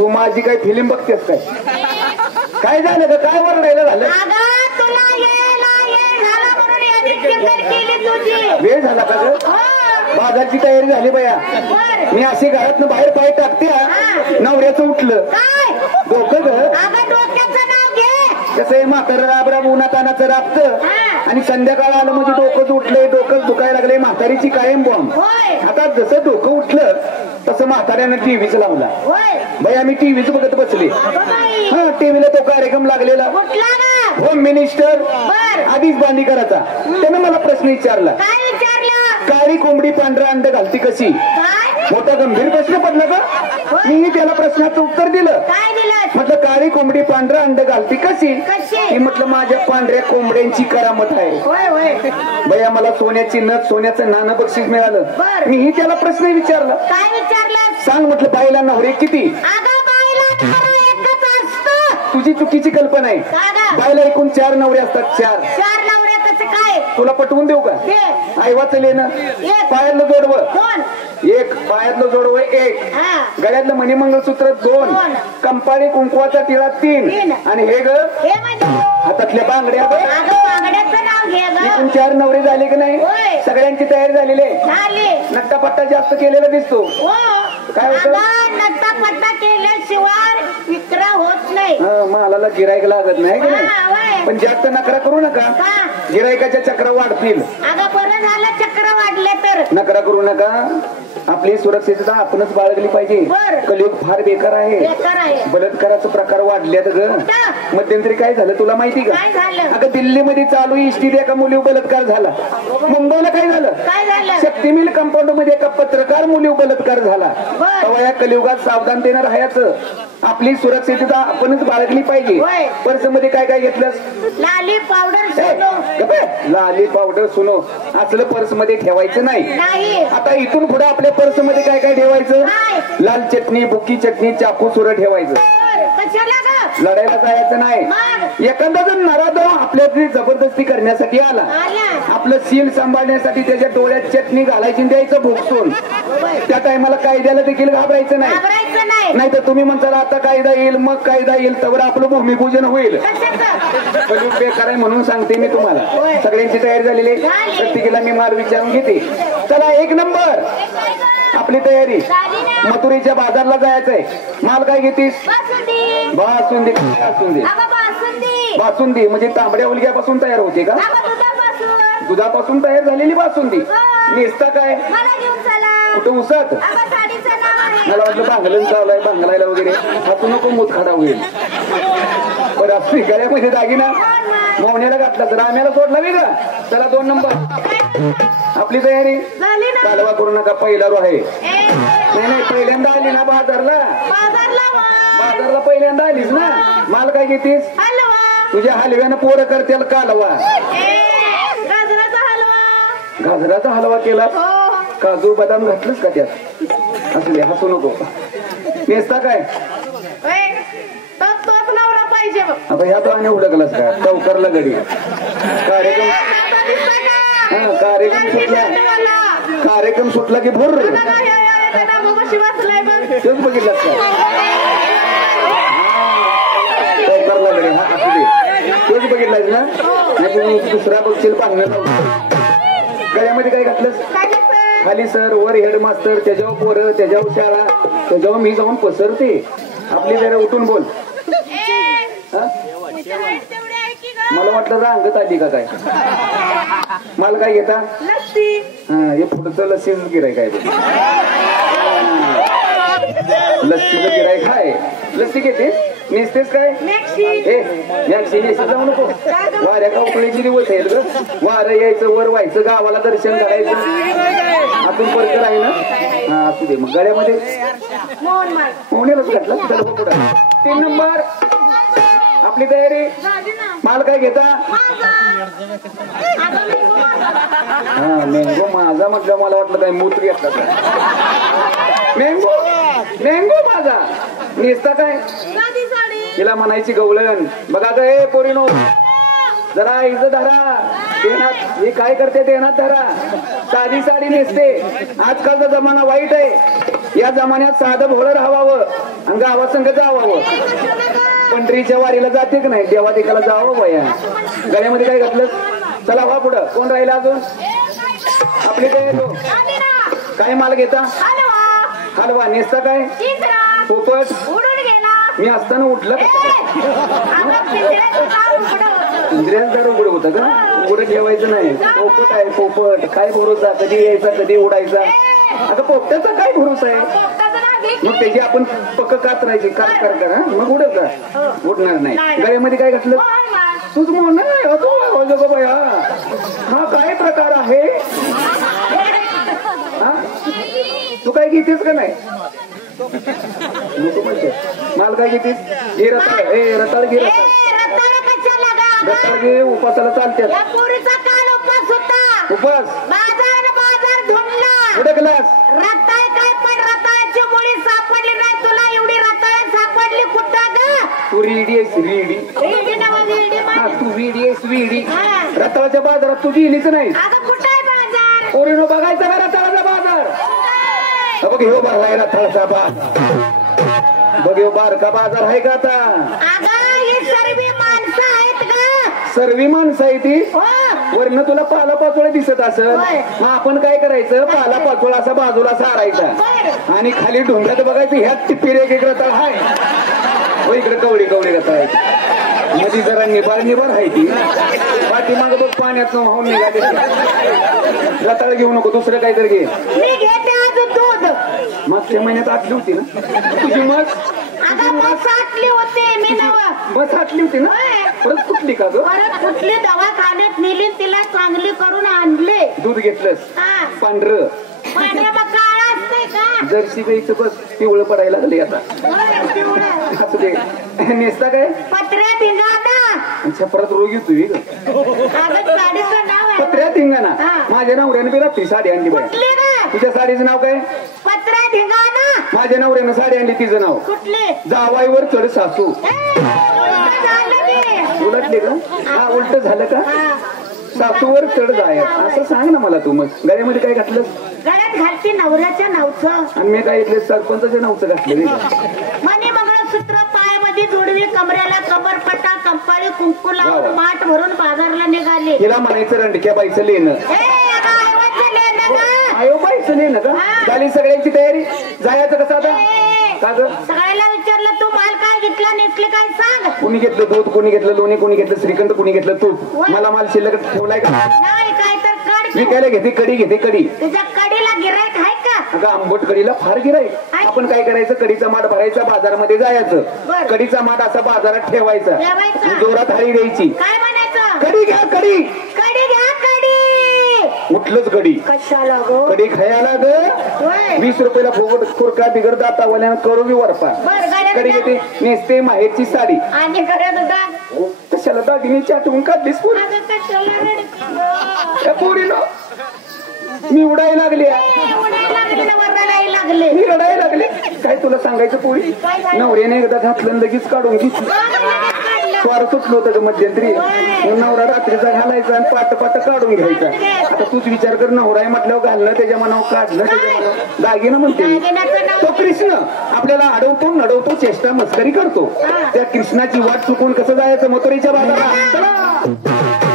तू माझी काय फिल्म बघतेस काय? काय झालं का? काय वरडायला झालं? वेळ झाला का ग? बाजारची तयारी झाली बया. मी अशी घरातनं बाहेर पाय टाकते नवऱ्याचं उठलं डोकं ग. कसं आहे म्हातारं राब उन्हात अनाचं राबतं आणि संध्याकाळ आलं म्हणजे डोकंच उठलंय, डोकंच दुखायला लागलंय. म्हातारीची कायम बॉम्ब. आता जसं डोकं उठलं तसं म्हाताऱ्यानं टीव्हीच लावला. बया मी टीव्हीच बघत बसले. हा टीव्हीला तो कार्यक्रम लागलेला होम मिनिस्टर आधीच बांधीकराचा. त्यानं मला प्रश्न विचारला, काळी कोंबडी पांढरा अंड घालती कशी? मोठा गंभीर प्रश्न पडला का? मी त्याला प्रश्नाचं उत्तर दिलं. म्हटलं काळी कोंबडी पांढरा अंड घालती कशी? ती म्हटलं माझ्या पांढऱ्या कोंबड्यांची करामत आहे. बया मला सोन्याची नथ सोन्याचं नाणं बक्षीस मिळालं. मीही त्याला प्रश्न विचारला, सांग म्हटलं बाईला नवरे किती? तुझी चुकीची कल्पना आहे. बाईला एकूण 4 नवरे असतात. 4 तुला पटवून देऊ का? आई वाचले ना. पायातलं जोडवं 1, पायातलं जोडवं 1, गळ्यातलं मणिमंगळसूत्र 2, कंपाळी कुंकवाचा टिळा 3 आणि हे ग हातातल्या बांगड्या. एकूण 4 नवरे झाले की नाही? सगळ्यांची तयारी झालेली आहे. नट्टापट्टा जास्त केलेला दिसतो. काय होतं? नट्टापट्टा केल्याशिवाय विक्रा होत नाही. मालाला गिरायक लागत नाही की नाही? पण जास्त नकरा करू नका, गिरायकाच्या चक्र वाढतील. बरं झालं चक्र वाढले तर नकरा करू नका. आपली सुरक्षितता आपणच बाळगली पाहिजे. कलियुग फार बेकार आहे. बलात्काराचा प्रकार वाढल्यात ग. मध्यंतरी काय झालं तुला माहिती का? अगं दिल्लीमध्ये चालू इष्टीत एका मुलीवर बलात्कार झाला. मुंबईला काय झालं? शक्ती मिल कंपाऊंड मध्ये एका पत्रकार मुलीवर बलात्कार झाला. तेव्हा या कलियुगात सावधानतेनं राहायचं. आपली सुरक्षितता आपणच बाळगली पाहिजे. पर्स मध्ये काय काय घेतलं? लाली पावडर सुनो असलं पर्स मध्ये ठेवायचं नाही. आता इथून पुढे आपल्या पर्स मध्ये काय काय ठेवायचं? लाल चटणी, बुक्की चटणी, चाकू सुरं ठेवायचं. लढायला जायचं नाही. एखादा जर नराधम आपल्यातली जबरदस्ती करण्यासाठी आला, आपलं सील सांभाळण्यासाठी त्याच्या डोळ्यात चटणी घालायची द्यायचं भोगसून, त्या टायमाला कायद्याला देखील घाबरायचं नाही. नाही तर तुम्ही म्हणताल आता कायदा येईल, मग कायदा येईल, तर आपलं भूमिपूजन होईल. कलियुग बेकार आहे म्हणून सांगते मी तुम्हाला. सगळ्यांची तयारी झालेली आहे. प्रत्येकीला मी माल विचारून घेते. चला 1 नंबर आपली तयारी. मथुरेच्या बाजारला जायचंय. माल काय घेतीस? बासुंदी. बासुंदी म्हणजे तांबड्या उलग्यापासून तयार होते का? दुधापासून तयार झालेली बासुंदी. नेसता काय? कुठं उसात? मला वाटलं बांगलन चालू आहे, बांगलायला वगैरे. हातू नको मूत खाडा होईल. बरं आपली गळ्यामध्ये दागिना मोहण्याला घातला तर आम्हाला सोडला वेगळा. चला 2 नंबर आपली तयारी. कालवा करू नका, पहिला रो आहे. नाही पहिल्यांदा आली ना बाजारला पहिल्यांदा आलीस ना. माल काय घेतीस? तुझ्या हलव्यानं पोरं करतील कालवा. गाजराचा हलवा केला? काजू बदाम घातलंस का त्यात? असू दे, हसू नको. नेसता काय? आता ह्या तो आणि उडकलास का? चौकारला गडी. कार्यक्रम सुटला की भुर तेच बघितलं का? चौकारला गडी. हा असू दे, तेच बघितलास ना. नाही दुसरा बघशील पाहणं. गळ्यामध्ये काय घातलंस? खाली सर, वर हेडमास्टर, त्याच्यावर पोरं, त्याच्यावर शाळा, त्याच्यावर मी जाऊन पसरते. आपली जरा उठून बोल. मला वाटलं रांगत आली का काय? मला काय घेता? हे पुढचं लस्सीच गिरायक आहे. लस्सीचं गिरायक आहे. लस्सी घेते? नेसतेस काय? मॅक्सी नेसत जाऊ नको. वाऱ्या कवकळीची दिवस आहेत ग. वारं यायचं, वर व्हायचं, गावाला दर्शन करायचं. आपण परकर आहे ना. हा असू दे. मग गळ्यामध्ये मोहण्यालाच घातला. 3 नंबर आपली तयारी. माल काय घेता? हा मेंगो माझा म्हटलं. मला वाटलं काय मूत्र घेतला का? मेंगो माझा. नेसता काय? तिला म्हणायची गवळण. बघा ग हे पोरीनो, जरा इज्जत धरा. देण्यात हे काय करते? देण्यात धरा. साधी साडी नेसते. आजकालचा जमाना वाईट आहे. या जमान्यात साधं भोळं राहावं. आणि गावासंग जावावं. पंढरीच्या वारीला जाते की नाही, देवा देखाला जावं वया. गळ्यामध्ये काय घातलं? चला वा पुढं. कोण राहिला अजून? आपली काय येतो? काय माल घेता? हलवा. नेसता काय? पोपट. मी असताना उठलं इंद्रियांचं उघड होतं का? उघड ठेवायचं नाही. पोपट आहे पोपट. काय भरोसा, कधी यायचा कधी उडायचा. आता पोपट्याचा काय भरोसा आहे? मग त्याची आपण पक्क कातरायची कार करा मग उडत का? उडणार नाही. गळ्यामध्ये काय घातलं? तूच म्हणणार बया हा काय प्रकार आहे? हा तू काय घेतेस का नाही? माल काय घेतेस? घे रताळ. ए रताळ घे. रताळ घे. उपासाला चालते. उपास कुठे गेलास? रताळ काय पण रताळची मुळी सापडली नाही तुला. एवढी रताळ सापडली कुठं ग? तू रेडी आहेस? रेडी तू रेडी आहेस? रेडी. रताळच्या बाजारात तू गेलीच नाही. कुठं आहे बाजार? पोरीनो बघायचा का रताळाचा बाजार? बघ ह्यो भरलाय रताळाचा बाजार. बघ ह्यो बारका बाजार आहे का आता? ही सर्व माणसं आहेत ग. सर्वी माणसं आहे ती. वरनं तुला पाला पाचोळा दिसत असेल. मग आपण काय करायचं? पाला पाचोळा असा बाजूला सारायचा आणि खाली ढोंगात बघायचं ह्यात टिप्पी एक रताळ आहे. हो इकडे कवडी कवडी रताळ आहे. मध्ये जरा निभार आहे ती. पाठीमाग बघ पाण्यात वाहून निघाले. रताळ घेऊ नको, दुसरं काहीतरी घे. दूध मागच्या महिन्यात आटली होती ना तुझी? मग साठली होते मी बस आटली होती ना? परत कुठली का ग? परत कुठली दवाखान्यात नेली तिला चांगली करून आणले. दूध घेतलंस? पांढरं. काळा असतंय का? जर्सी गाईचं बस पिवळं पडायला लागले आता. असू दे. नेसता काय? पत्र्या धिंगाणा. परत रोग येतो. साडीचं नाव पत्र्या धिंगाणा. माझ्या नवऱ्याने बी रात्री साडी आणली बाय. तुझ्या साडीचं नाव काय? पत्र्या धिंगाणा. माझ्या नवऱ्यानं साडी आणली. तिचं नाव? कुठले? जावाईवर चढ सासू. उलटले का? हा उलट झालं का? सासूवर चढ जाय असं सांग ना मला तू. मग गळ्यामध्ये काय घातलं? गळ्यात घालते नवऱ्याच्या नावचं. आणि मी काय ऐकलं? सरपंचाच्या नावचं घातलं. मनी मंगळसूत्र, पायामध्ये जोडवी, कमऱ्याला कमरपट्टा, कंपाळी, कुंकू लावून माठ भरून बाजारला निघाले. तिला म्हणायचं रंडक्या बाईचं लेणं. आयो बाईचं लेणं का? झाली सगळ्यांची तयारी. जायचं कसं आता? का ग? सगळ्याला विचारलं तू माल काय घेतला नेसले काय सांग. कुणी घेतलं दूध, कुणी घेतलं लोणी, कुणी घेतलं श्रीखंड, कुणी घेतलं तूप. मला माल शिल्लक ठेवलाय का? नाही काय तर कड. विकायला घेते कडी. घेते कडी. तुझ्या कडीला गिरायक आहे का? अगं आंबट कडीला फार गिरायक. आपण काय करायचं? कडीचा माठ भरायचा, बाजारामध्ये जायचं. कडीचा माठ असा बाजारात ठेवायचा. जोरात हाळी द्यायची. काय म्हणायचं? कडी घ्या कडी. कडी घ्या कडी. उठलंच कडी. कशाला गो? कडी खायला ग. 20 रुपयाला फुगट खुरका बिगर दातावाल्यानं करू बी वरपा. कडी घेते. नेसते माहेरची साडी. आणि कशाला दागिनीची आठवून काढलीस पोरी? पोरीनो मी उडायला लागली. मी रडायला लागले. काय तुला सांगायचं पोरी? नवऱ्याने एकदा घातलं लगेच काढून घेतलं. स्वार सुटलं होतं मध्यंतरी. नवरा रात्रीचा घालायचा आणि पाट पाट काढून घ्यायचा. आता तूच विचार कर. नवरा म्हटल्यावर घालणं, त्याच्या मनावर काढणं, दागिनं म्हणते. तो कृष्ण आपल्याला अडवतो, नडवतो, चेष्टा मस्करी करतो. त्या कृष्णाची वाट चुकून कसं जायचं मथुरेच्या बाजारात? चला.